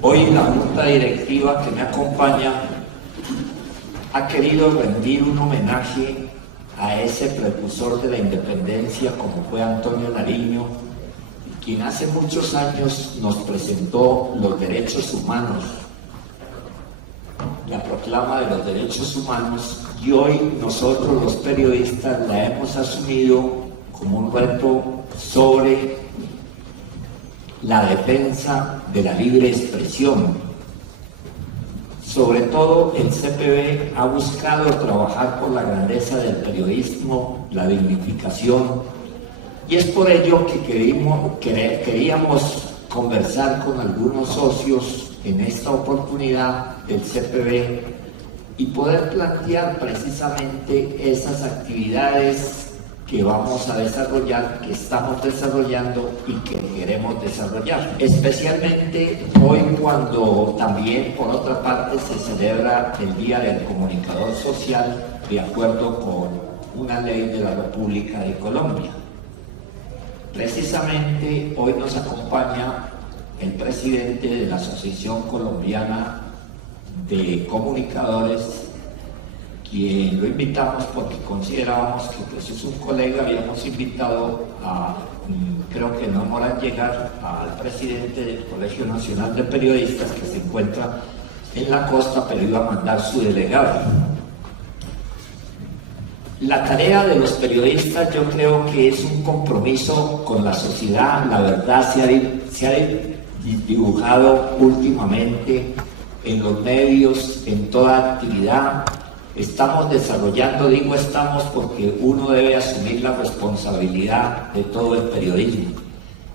Hoy la junta directiva que me acompaña ha querido rendir un homenaje a ese precursor de la independencia como fue Antonio Nariño, quien hace muchos años nos presentó los derechos humanos, la proclama de los derechos humanos, y hoy nosotros los periodistas la hemos asumido como un reto sobre la defensa de la libre expresión. Sobre todo el CPB ha buscado trabajar por la grandeza del periodismo, la dignificación, y es por ello que queríamos conversar con algunos socios en esta oportunidad del CPB y poder plantear precisamente esas actividades que vamos a desarrollar, que estamos desarrollando y que queremos desarrollar. Especialmente hoy cuando también, por otra parte, se celebra el Día del Comunicador Social de acuerdo con una ley de la República de Colombia. Precisamente hoy nos acompaña el presidente de la Asociación Colombiana de Comunicadores, quien lo invitamos porque considerábamos que pues, es un colega. Habíamos invitado a, creo que no moran llegar, al presidente del Colegio Nacional de Periodistas, que se encuentra en la costa, pero iba a mandar su delegado. La tarea de los periodistas yo creo que es un compromiso con la sociedad. La verdad se ha dibujado últimamente en los medios, en toda actividad. Estamos desarrollando, digo estamos porque uno debe asumir la responsabilidad de todo el periodismo.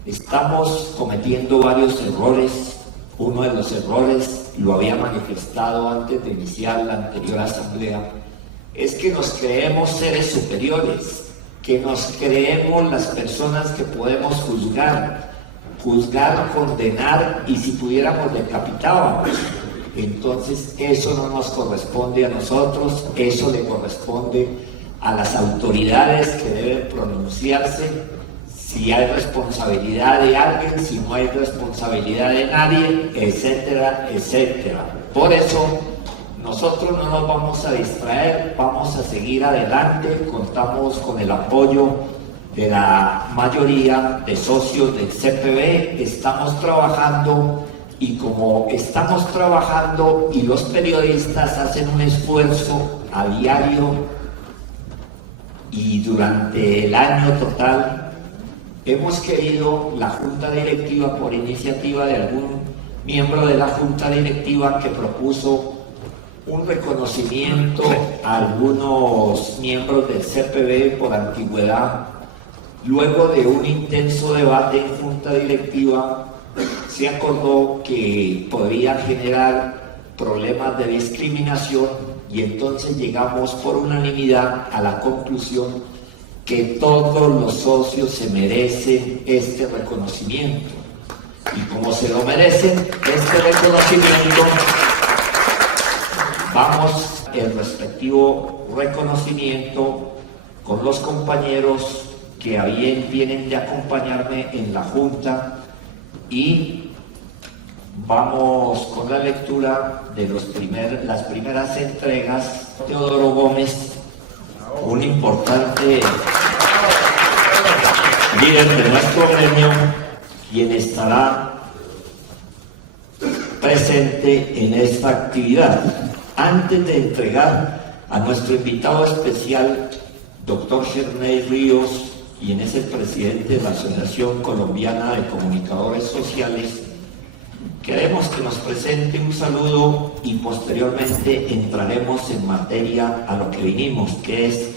Estamos cometiendo varios errores. Uno de los errores, lo había manifestado antes de iniciar la anterior asamblea, es que nos creemos seres superiores, que nos creemos las personas que podemos juzgar, condenar, y si pudiéramos decapitábamos. Entonces eso no nos corresponde a nosotros, eso le corresponde a las autoridades que deben pronunciarse si hay responsabilidad de alguien, si no hay responsabilidad de nadie, etcétera, etcétera. Por eso nosotros no nos vamos a distraer, vamos a seguir adelante. Contamos con el apoyo de la mayoría de socios del CPB, estamos trabajando. Y como estamos trabajando y los periodistas hacen un esfuerzo a diario y durante el año total, hemos querido, la Junta Directiva, por iniciativa de algún miembro de la Junta Directiva que propuso un reconocimiento a algunos miembros del CPB por antigüedad, luego de un intenso debate en Junta Directiva, se acordó que podría generar problemas de discriminación y entonces llegamos por unanimidad a la conclusión que todos los socios se merecen este reconocimiento. Y como se lo merecen este reconocimiento, vamos el respectivo reconocimiento con los compañeros que a bien vienen de acompañarme en la Junta, y vamos con la lectura de las primeras entregas. Teodoro Gómez, un importante líder de nuestro gremio, quien estará presente en esta actividad. Antes de entregar a nuestro invitado especial, doctor Gerney Ríos, quien es el presidente de la Asociación Colombiana de Comunicadores Sociales, queremos que nos presente un saludo y posteriormente entraremos en materia a lo que vinimos, que es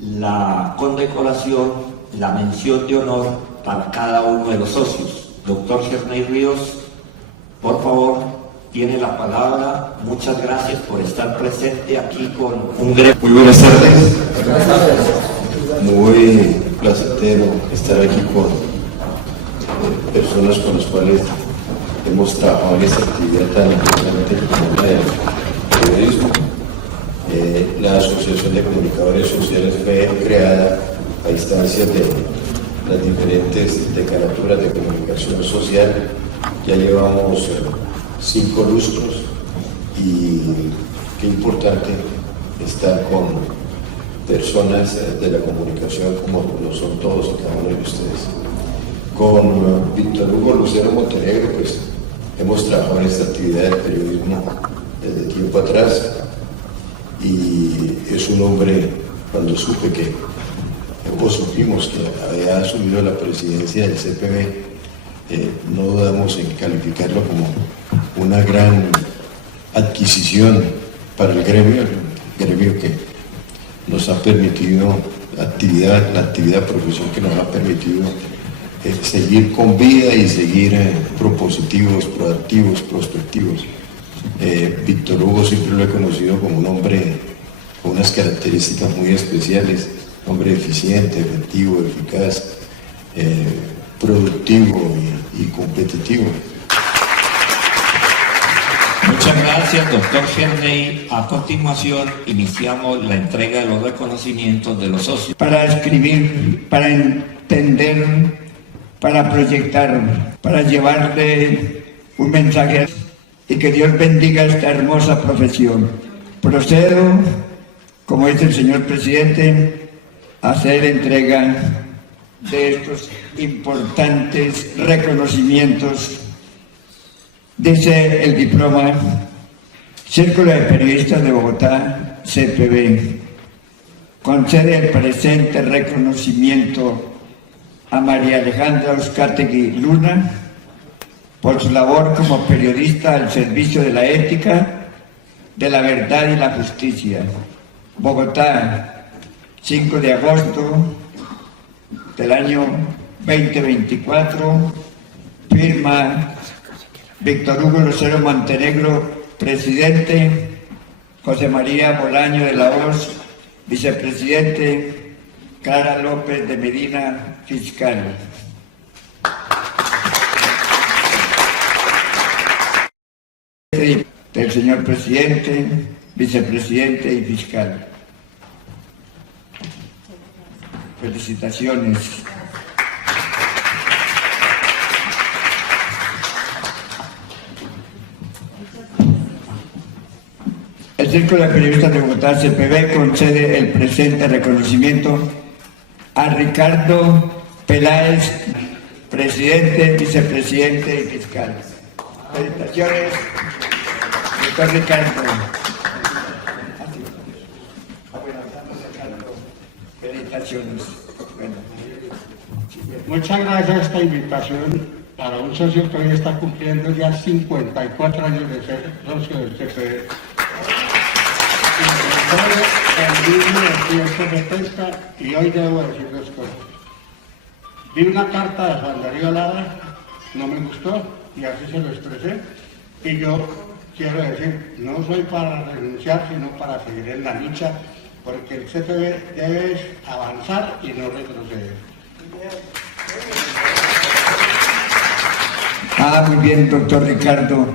la condecoración, la mención de honor para cada uno de los socios. Doctor Gerney Ríos, por favor, tiene la palabra. Muchas gracias por estar presente aquí con un gremio. Muy buenas tardes. Muy placentero estar aquí con personas con las cuales hemos trabajado en esta actividad tan interesante como la del periodismo. La Asociación de Comunicadores Sociales fue creada a instancias de las diferentes declaraturas de comunicación social. Ya llevamos 5 lustros y qué importante estar con personas de la comunicación como lo son todos y cada uno de ustedes. Con Víctor Hugo Lucero Montenegro, pues hemos trabajado en esta actividad del periodismo desde tiempo atrás y es un hombre, cuando supe que, o supimos que había asumido la presidencia del CPB, no dudamos en calificarlo como una gran adquisición para el gremio que nos ha permitido la actividad profesión que nos ha permitido seguir con vida y seguir propositivos, proactivos, prospectivos. Víctor Hugo siempre lo he conocido como un hombre con unas características muy especiales, hombre eficiente, efectivo, eficaz, productivo y competitivo. Muchas gracias, doctor Henley. A continuación, iniciamos la entrega de los reconocimientos de los socios. Para escribir, para entender, para proyectar, para llevarle un mensaje y que Dios bendiga esta hermosa profesión. Procedo, como dice el señor presidente, a hacer entrega de estos importantes reconocimientos. Dice el diploma, Círculo de Periodistas de Bogotá, CPB, concede el presente reconocimiento a María Alejandra Uzcategui Luna por su labor como periodista al servicio de la ética, de la verdad y la justicia. Bogotá, 5 de agosto del año 2024, firma Víctor Hugo Lucero Montenegro, presidente, José María Bolaño de la Hoz, vicepresidente, Clara López de Medina, fiscal. Del señor presidente, vicepresidente y fiscal. Felicitaciones. El Círculo de Periodistas de Bogotá, CPB, concede el presente reconocimiento a Ricardo Peláez, presidente, vicepresidente y fiscal. Felicitaciones, doctor Ricardo. Felicitaciones. Bueno. Muchas gracias a esta invitación para un socio que hoy está cumpliendo ya 54 años de ser socio del CPB. En 1970 y hoy debo decir 2 cosas. Vi una carta de Juan Darío Lara, no me gustó y así se lo expresé. Y yo quiero decir, no soy para renunciar, sino para seguir en la lucha, porque el CPB debe avanzar y no retroceder. Muy bien, doctor Ricardo,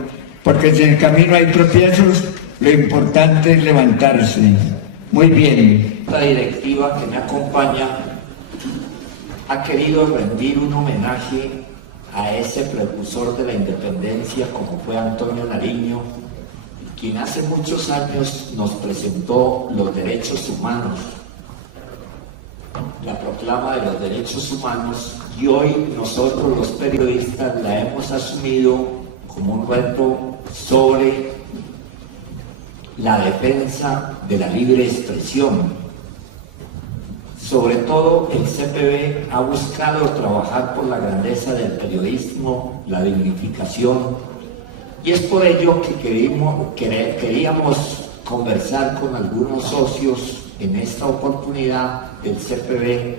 porque si en el camino hay tropiezos, lo importante es levantarse. Muy bien. Esta directiva que me acompaña ha querido rendir un homenaje a ese precursor de la independencia como fue Antonio Nariño, quien hace muchos años nos presentó los derechos humanos, la proclama de los derechos humanos, y hoy nosotros los periodistas la hemos asumido como un reto sobre la defensa de la libre expresión. Sobre todo el CPB ha buscado trabajar por la grandeza del periodismo, la dignificación, y es por ello que queríamos conversar con algunos socios en esta oportunidad del CPB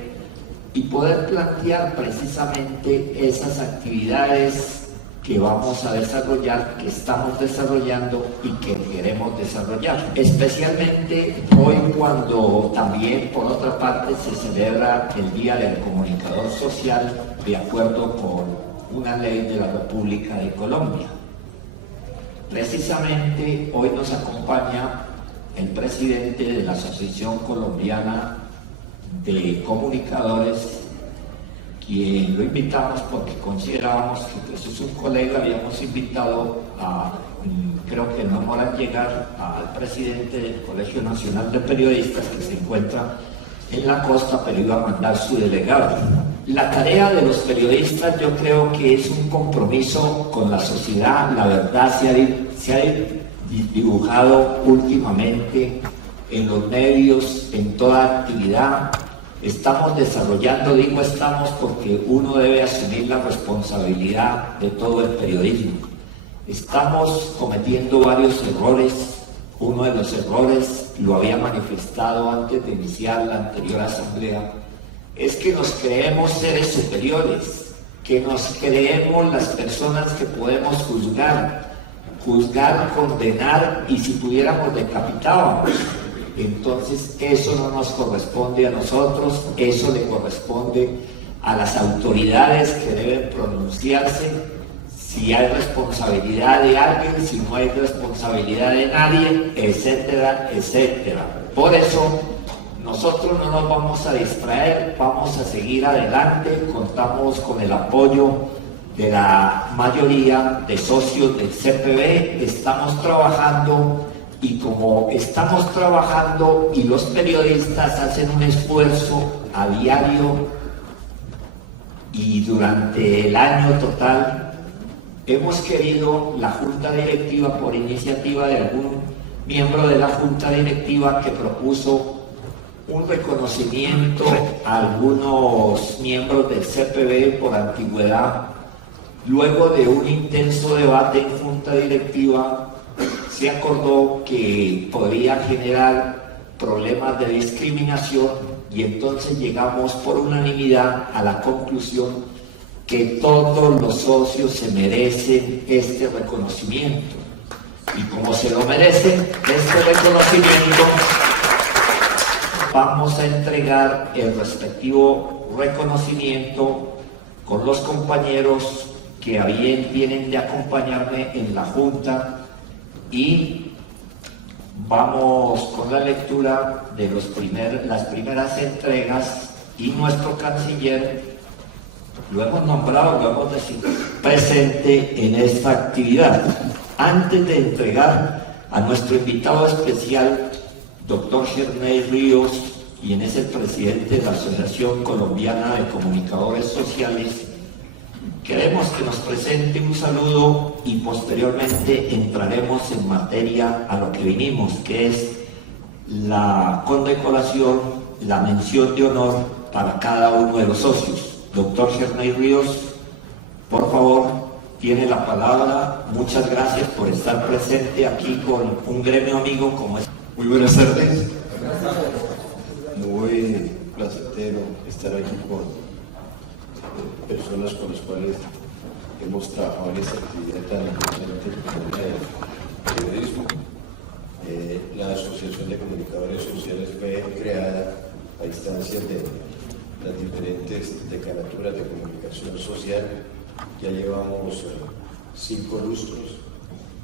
y poder plantear precisamente esas actividades que vamos a desarrollar, que estamos desarrollando y que queremos desarrollar. Especialmente hoy cuando también, por otra parte, se celebra el Día del Comunicador Social de acuerdo con una ley de la República de Colombia. Precisamente hoy nos acompaña el presidente de la Asociación Colombiana de Comunicadores, quien lo invitamos porque considerábamos que pues, es un colega, habíamos invitado a, creo que no demoran llegar, al presidente del Colegio Nacional de Periodistas que se encuentra en la costa, pero iba a mandar su delegado. La tarea de los periodistas yo creo que es un compromiso con la sociedad. La verdad se ha dibujado últimamente en los medios, en toda actividad. Estamos desarrollando, digo estamos porque uno debe asumir la responsabilidad de todo el periodismo. Estamos cometiendo varios errores. Uno de los errores, lo había manifestado antes de iniciar la anterior asamblea, es que nos creemos seres superiores, que nos creemos las personas que podemos juzgar, condenar y si pudiéramos decapitábamos. Entonces eso no nos corresponde a nosotros, eso le corresponde a las autoridades que deben pronunciarse si hay responsabilidad de alguien, si no hay responsabilidad de nadie, etcétera, etcétera. Por eso nosotros no nos vamos a distraer, vamos a seguir adelante, contamos con el apoyo de la mayoría de socios del CPB, estamos trabajando. Y como estamos trabajando y los periodistas hacen un esfuerzo a diario y durante el año total, hemos querido, la Junta Directiva, por iniciativa de algún miembro de la Junta Directiva que propuso un reconocimiento a algunos miembros del CPB por antigüedad, luego de un intenso debate en Junta Directiva, se acordó que podría generar problemas de discriminación y entonces llegamos por unanimidad a la conclusión que todos los socios se merecen este reconocimiento. Y como se lo merecen este reconocimiento, vamos a entregar el respectivo reconocimiento con los compañeros que a bien tienen de acompañarme en la Junta. Y vamos con la lectura de las primeras entregas y nuestro canciller lo hemos nombrado, lo hemos decidido presente en esta actividad. Antes de entregar a nuestro invitado especial, doctor Gerney Ríos, quien es el presidente de la Asociación Colombiana de Comunicadores Sociales, queremos que nos presente un saludo y posteriormente entraremos en materia a lo que vinimos, que es la condecoración, la mención de honor para cada uno de los socios. Doctor Gerney Ríos, por favor, tiene la palabra. Muchas gracias por estar presente aquí con un gremio amigo como es. Muy buenas tardes. Muy placentero estar aquí con personas con las cuales hemos trabajado en esta actividad tan importante como el periodismo. La Asociación de Comunicadores Sociales fue creada a instancias de las diferentes declaraturas de comunicación social. Ya llevamos 5 lustros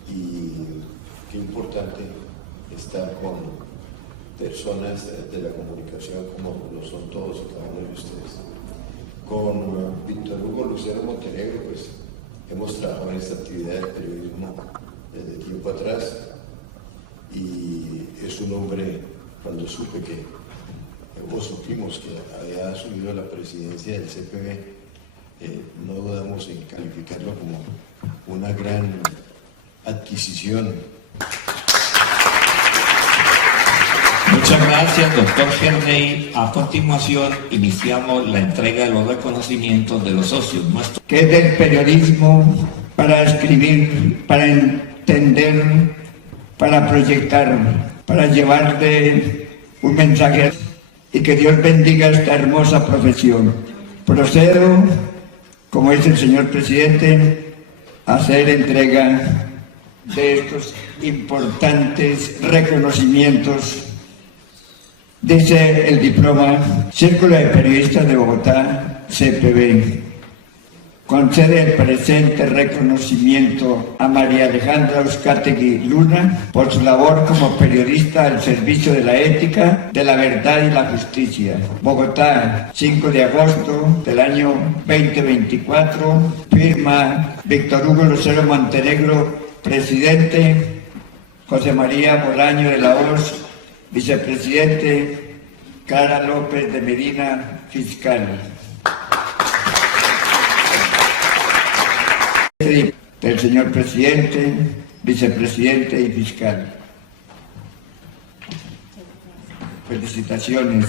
y qué importante estar con personas de la comunicación como lo son todos y cada uno de ustedes. Con Víctor Hugo Lucero Montenegro, pues hemos trabajado en esta actividad del periodismo desde tiempo atrás y es un hombre, cuando supe que, o supimos que había asumido la presidencia del CPB, no dudamos en calificarlo como una gran adquisición. Muchas gracias, doctor Gerney. A continuación, iniciamos la entrega de los reconocimientos de los socios. Que es del periodismo para escribir, para entender, para proyectar, para llevar un mensaje y que Dios bendiga esta hermosa profesión. Procedo, como dice el señor presidente, a hacer entrega de estos importantes reconocimientos. Dice el diploma Círculo de Periodistas de Bogotá, CPB. concede el presente reconocimiento a María Alejandra Uzcategui Luna por su labor como periodista al servicio de la ética, de la verdad y la justicia. Bogotá, 5 de agosto del año 2024, firma Víctor Hugo Rosero Montenegro, presidente, José María Bolaño de la Hoz, vicepresidente, Clara López de Medina, fiscal. Del señor presidente, vicepresidente y fiscal. Felicitaciones.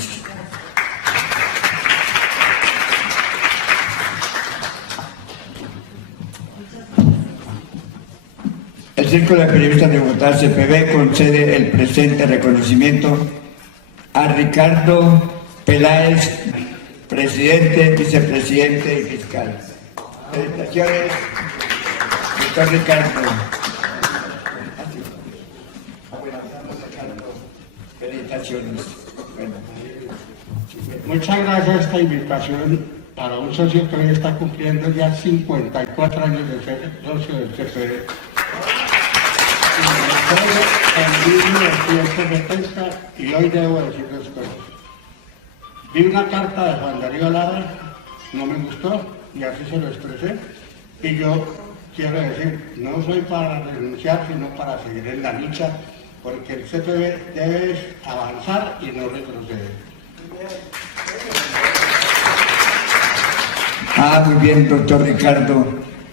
El Círculo de Periodistas de Bogotá, CPB, concede el presente reconocimiento a Ricardo Peláez, presidente, vicepresidente y fiscal. Felicitaciones, doctor Ricardo. Felicitaciones. Bueno. Muchas gracias a esta invitación para un socio que hoy está cumpliendo ya 54 años de ser socio del CPB. En 1970 y hoy debo decir dos cosas. Vi una carta de Juan Darío Lara, no me gustó y así se lo expresé. Y yo quiero decir, no soy para renunciar, sino para seguir en la lucha, porque el CPB debe avanzar y no retroceder. Muy bien, doctor Ricardo,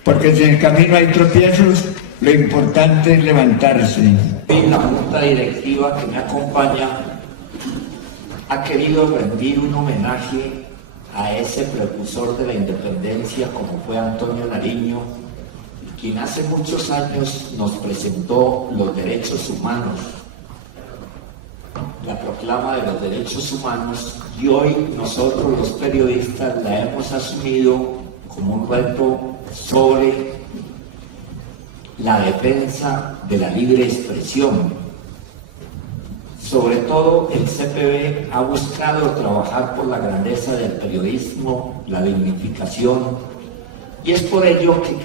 porque si en el camino hay tropiezos, lo importante es levantarse. La junta directiva que me acompaña ha querido rendir un homenaje a ese precursor de la independencia como fue Antonio Nariño, quien hace muchos años nos presentó los derechos humanos, la proclama de los derechos humanos, y hoy nosotros los periodistas la hemos asumido como un reto sobre la defensa de la libre expresión. Sobre todo el CPB ha buscado trabajar por la grandeza del periodismo, la dignificación, y es por ello que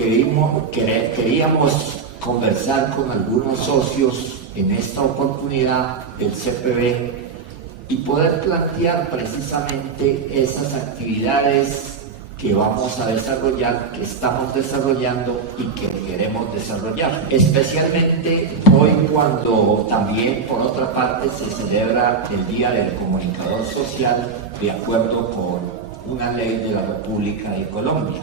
queríamos conversar con algunos socios en esta oportunidad del CPB y poder plantear precisamente esas actividades que vamos a desarrollar, que estamos desarrollando y que queremos desarrollar. Especialmente hoy cuando también, por otra parte, se celebra el Día del Comunicador Social de acuerdo con una ley de la República de Colombia.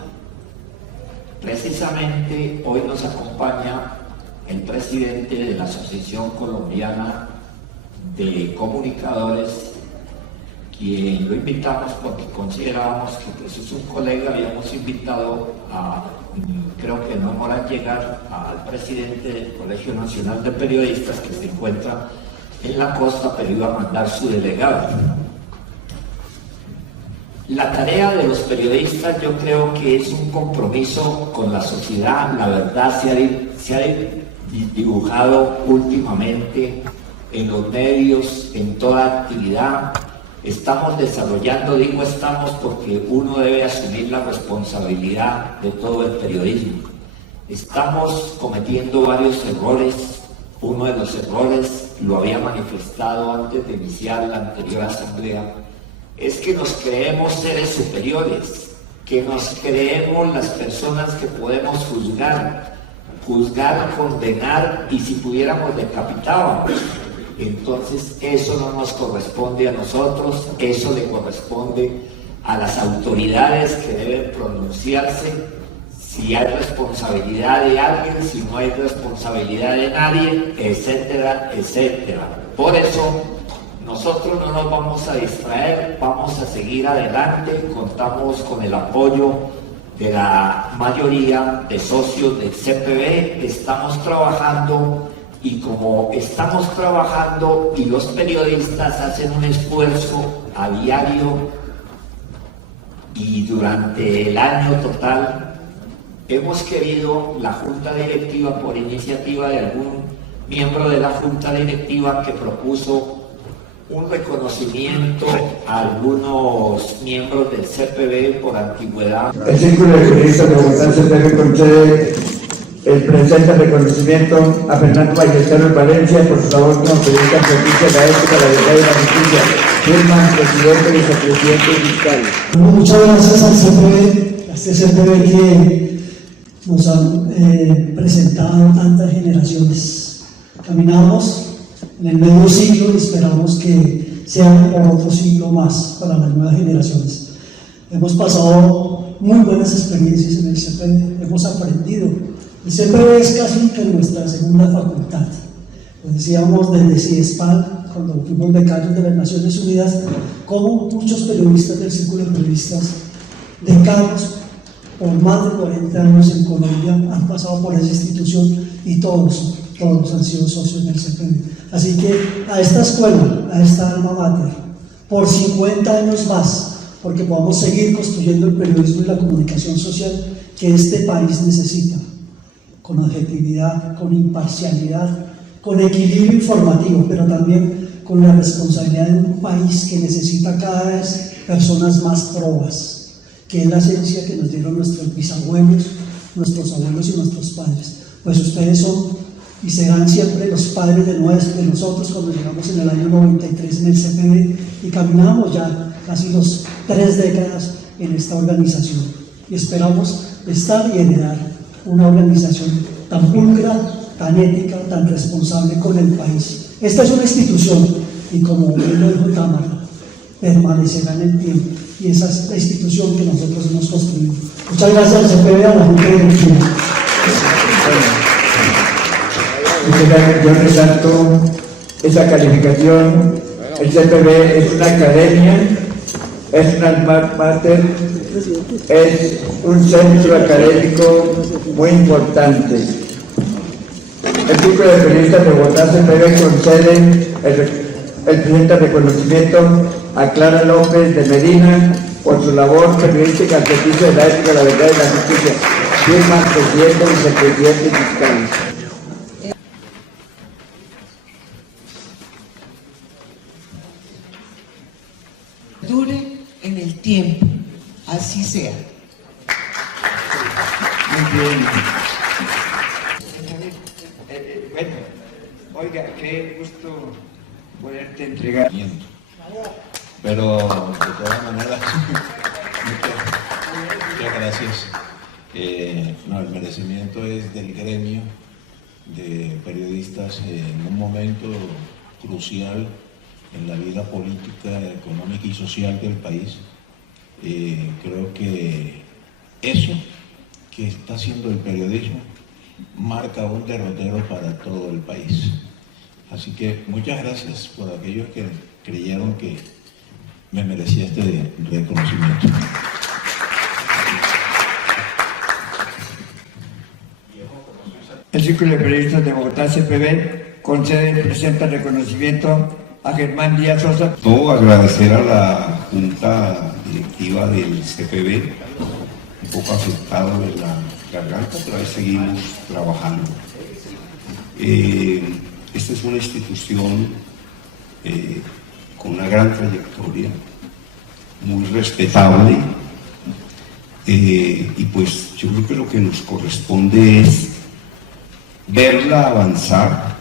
Precisamente hoy nos acompaña el presidente de la Asociación Colombiana de Comunicadores, quien lo invitamos porque considerábamos que pues, es un colega. Habíamos invitado a, creo que no demora en llegar, al presidente del Colegio Nacional de Periodistas, que se encuentra en la costa, pero iba a mandar su delegado. La tarea de los periodistas yo creo que es un compromiso con la sociedad. La verdad se ha dibujado últimamente en los medios, en toda actividad. Estamos desarrollando, digo estamos porque uno debe asumir la responsabilidad de todo el periodismo. Estamos cometiendo varios errores. Uno de los errores, lo había manifestado antes de iniciar la anterior asamblea, es que nos creemos seres superiores, que nos creemos las personas que podemos juzgar, condenar, y si pudiéramos decapitábamos. Entonces eso no nos corresponde a nosotros, eso le corresponde a las autoridades que deben pronunciarse si hay responsabilidad de alguien, si no hay responsabilidad de nadie, etcétera, etcétera. Por eso nosotros no nos vamos a distraer, vamos a seguir adelante, contamos con el apoyo de la mayoría de socios del CPB, estamos trabajando. Y como estamos trabajando y los periodistas hacen un esfuerzo a diario y durante el año total, hemos querido, la Junta Directiva, por iniciativa de algún miembro de la Junta Directiva que propuso un reconocimiento a algunos miembros del CPB por antigüedad. El Círculo de Periodistas de Bogotá CPB concede el presente reconocimiento a Fernando Ballesteros Valencia por su labor como periodista en servicio de la ética, la verdad y la justicia. Firman presidente y vicepresidente fiscal. Muchas gracias al CPB, a este CPB que nos han presentado tantas generaciones. Caminamos en el medio siglo y esperamos que sea por otro siglo más para las nuevas generaciones. Hemos pasado muy buenas experiencias en el CPB, hemos aprendido. El CPB es casi que nuestra segunda facultad. Lo decíamos desde CIESPAL, cuando fuimos becarios de las Naciones Unidas, como muchos periodistas del Círculo de Periodistas, decanos por más de 40 años en Colombia, han pasado por esa institución y todos han sido socios del CPB. Así que a esta escuela, a esta alma mater, por 50 años más, porque podamos seguir construyendo el periodismo y la comunicación social que este país necesita, con objetividad, con imparcialidad, con equilibrio informativo, pero también con la responsabilidad de un país que necesita cada vez personas más probas, que es la esencia que nos dieron nuestros bisabuelos, nuestros abuelos y nuestros padres. Pues ustedes son y serán siempre los padres de nosotros cuando llegamos en el año 93 en el CPB y caminamos ya casi 3 décadas en esta organización y esperamos estar y heredar una organización tan pulcra, tan ética, tan responsable con el país. Esta es una institución y como bien lo dijo Tamara, permanecerá en el tiempo y esa es la institución que nosotros hemos construido. Muchas gracias al CPB, a la Junta Directiva. Yo resalto esa calificación. El CPB es una academia, es un alma mater, es un centro académico muy importante. El Círculo de Periodistas de Bogotá CPB concede el presente reconocimiento a Clara López de Medina por su labor periodística al servicio de la ética, la verdad y la justicia. Firma presidente y vicepresidente fiscal. Dure en el tiempo, así sea. Muy bien. Bueno, oiga, qué gusto poderte entregar. Pero de todas maneras, muchas gracias. No, el merecimiento es del gremio de periodistas en un momento crucial en la vida política, económica y social del país. Creo que eso que está haciendo el periodismo marca un derrotero para todo el país. Así que muchas gracias por aquellos que creyeron que me merecía este reconocimiento. El Círculo de Periodistas de Bogotá CPB concede el presente reconocimiento a Germán Díaz Sosa. Todo agradecer a la Junta Directiva del CPB, un poco afectado de la garganta, pero ahí seguimos trabajando. Esta es una institución con una gran trayectoria, muy respetable, y pues yo creo que lo que nos corresponde es verla avanzar,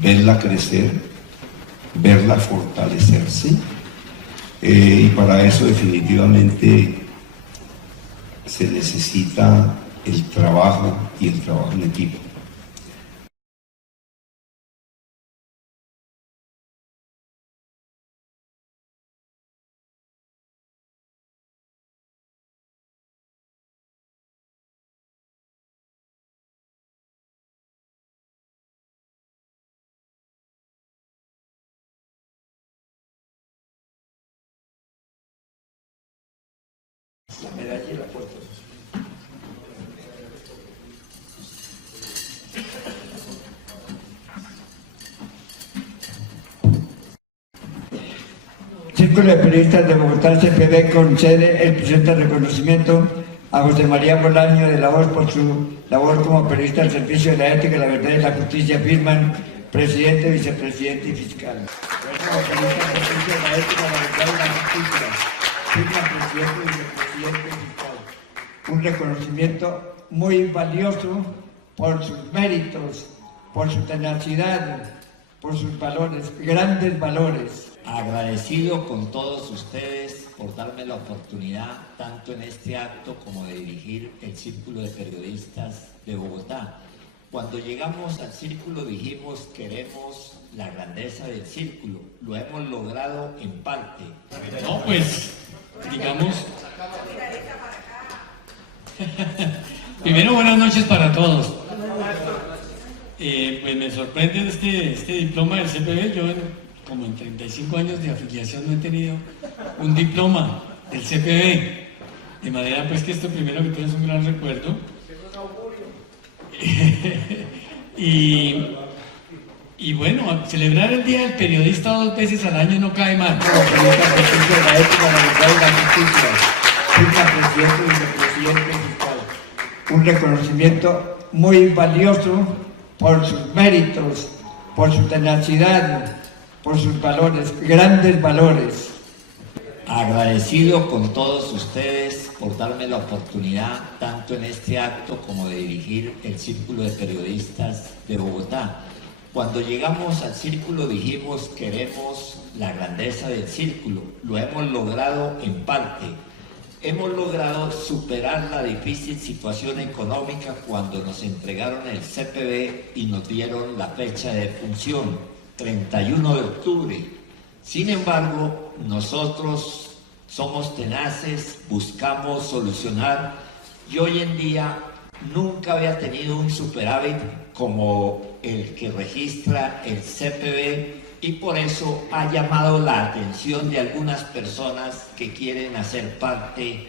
verla crecer, verla fortalecerse, y para eso definitivamente se necesita el trabajo y el trabajo en equipo. La medalla y la foto. Círculo de Periodistas de Bogotá CPB concede el presente reconocimiento a José María Bolaño de la Voz por su labor como periodista al servicio de la ética, la verdad y la justicia. Firman presidente, vicepresidente y fiscal. Como periodista al servicio de la ética, la verdad y la justicia. Firma presidente, vicepresidente y fiscal. Un reconocimiento muy valioso por sus méritos, por su tenacidad, por sus valores, grandes valores. Agradecido con todos ustedes por darme la oportunidad, tanto en este acto como de dirigir el Círculo de Periodistas de Bogotá. Cuando llegamos al Círculo dijimos queremos la grandeza del Círculo. Lo hemos logrado en parte. No, pues, digamos... Primero, buenas noches para todos. Pues me sorprende este diploma del CPB. Yo como en 35 años de afiliación no he tenido un diploma del CPB. De manera pues que esto primero que todo es un gran recuerdo. Y bueno, celebrar el Día del Periodista 2 veces al año no cae mal. Como periodista al servicio de la ética, la verdad y la justicia. Firma presidente, vicepresidente y fiscal. Un reconocimiento muy valioso por sus méritos, por su tenacidad, por sus valores, grandes valores. Agradecido con todos ustedes por darme la oportunidad, tanto en este acto como de dirigir el Círculo de Periodistas de Bogotá. Cuando llegamos al Círculo dijimos queremos la grandeza del Círculo. Lo hemos logrado en parte. Hemos logrado superar la difícil situación económica cuando nos entregaron el CPB y nos dieron la fecha de función, 31 de octubre. Sin embargo, nosotros somos tenaces, buscamos solucionar y hoy en día nunca había tenido un superávit como el que registra el CPB y por eso ha llamado la atención de algunas personas que quieren hacer parte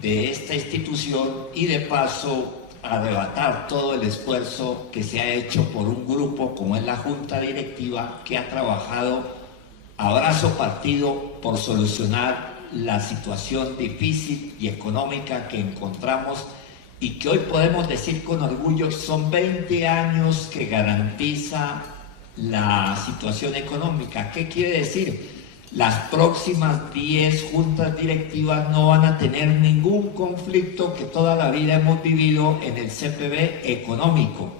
de esta institución y de paso arrebatar todo el esfuerzo que se ha hecho por un grupo como es la Junta Directiva que ha trabajado a brazo partido por solucionar la situación difícil y económica que encontramos y que hoy podemos decir con orgullo son 20 años que garantiza la situación económica. ¿Qué quiere decir? Las próximas 10 juntas directivas no van a tener ningún conflicto que toda la vida hemos vivido en el CPB económico.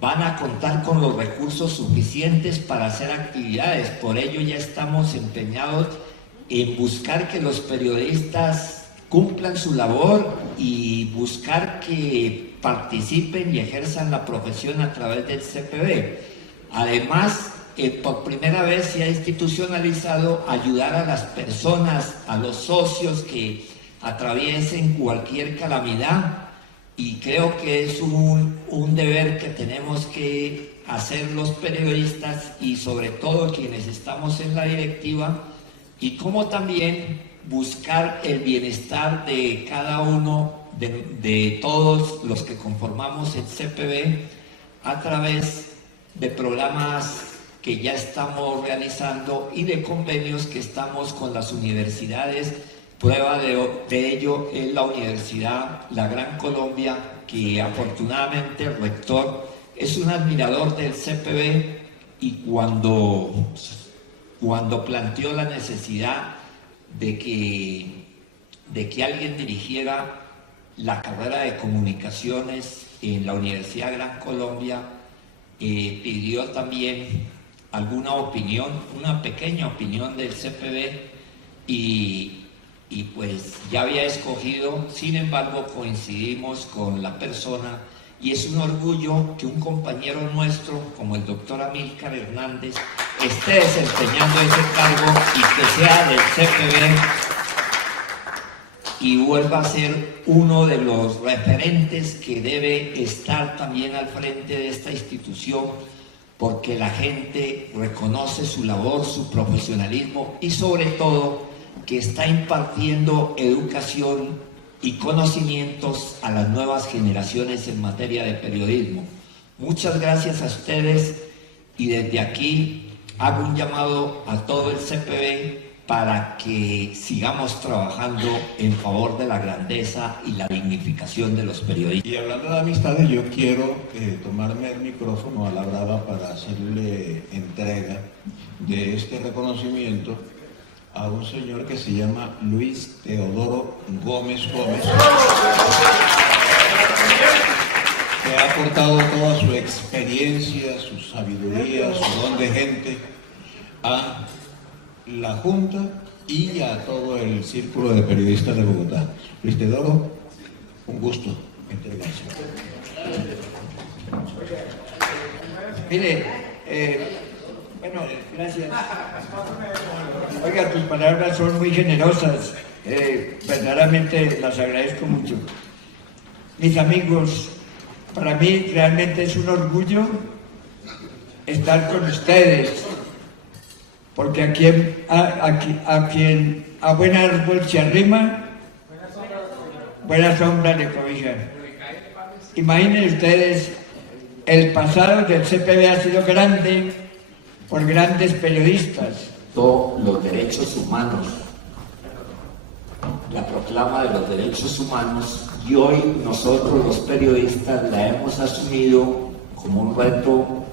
Van a contar con los recursos suficientes para hacer actividades. Por ello ya estamos empeñados en buscar que los periodistas cumplan su labor y buscar que participen y ejerzan la profesión a través del CPB. Además, por primera vez se ha institucionalizado ayudar a las personas, a los socios que atraviesen cualquier calamidad y creo que es un deber que tenemos que hacer los periodistas y sobre todo quienes estamos en la directiva y como también buscar el bienestar de cada uno, de todos los que conformamos el CPB a través de programas que ya estamos realizando y de convenios que estamos con las universidades. Prueba de ello es la Universidad La Gran Colombia, que afortunadamente el rector es un admirador del CPB y cuando planteó la necesidad de que alguien dirigiera la carrera de comunicaciones en la Universidad Gran Colombia, pidió también alguna opinión, una pequeña opinión del CPB y pues ya había escogido, sin embargo coincidimos con la persona y es un orgullo que un compañero nuestro como el doctor Amílcar Hernández esté desempeñando ese cargo y que sea del CPB y vuelva a ser uno de los referentes que debe estar también al frente de esta institución porque la gente reconoce su labor, su profesionalismo y sobre todo que está impartiendo educación y conocimientos a las nuevas generaciones en materia de periodismo. Muchas gracias a ustedes y desde aquí hago un llamado a todo el CPB para que sigamos trabajando en favor de la grandeza y la dignificación de los periodistas. Y hablando de amistades, yo quiero tomarme el micrófono a la brava para hacerle entrega de este reconocimiento a un señor que se llama Luis Teodoro Gómez Gómez, que ha aportado toda su experiencia, su sabiduría, su don de gente a la Junta y a todo el círculo de periodistas de Bogotá. Luis Teodoro, un gusto entregarse. Mire, bueno, gracias. Oiga, tus palabras son muy generosas, verdaderamente las agradezco mucho. Mis amigos, para mí realmente es un orgullo estar con ustedes, porque a quien a buen árbol se arrima, buena sombra le cobija. Imaginen ustedes, el pasado del CPB ha sido grande por grandes periodistas. Los derechos humanos, la proclama de los derechos humanos, y hoy nosotros los periodistas la hemos asumido como un reto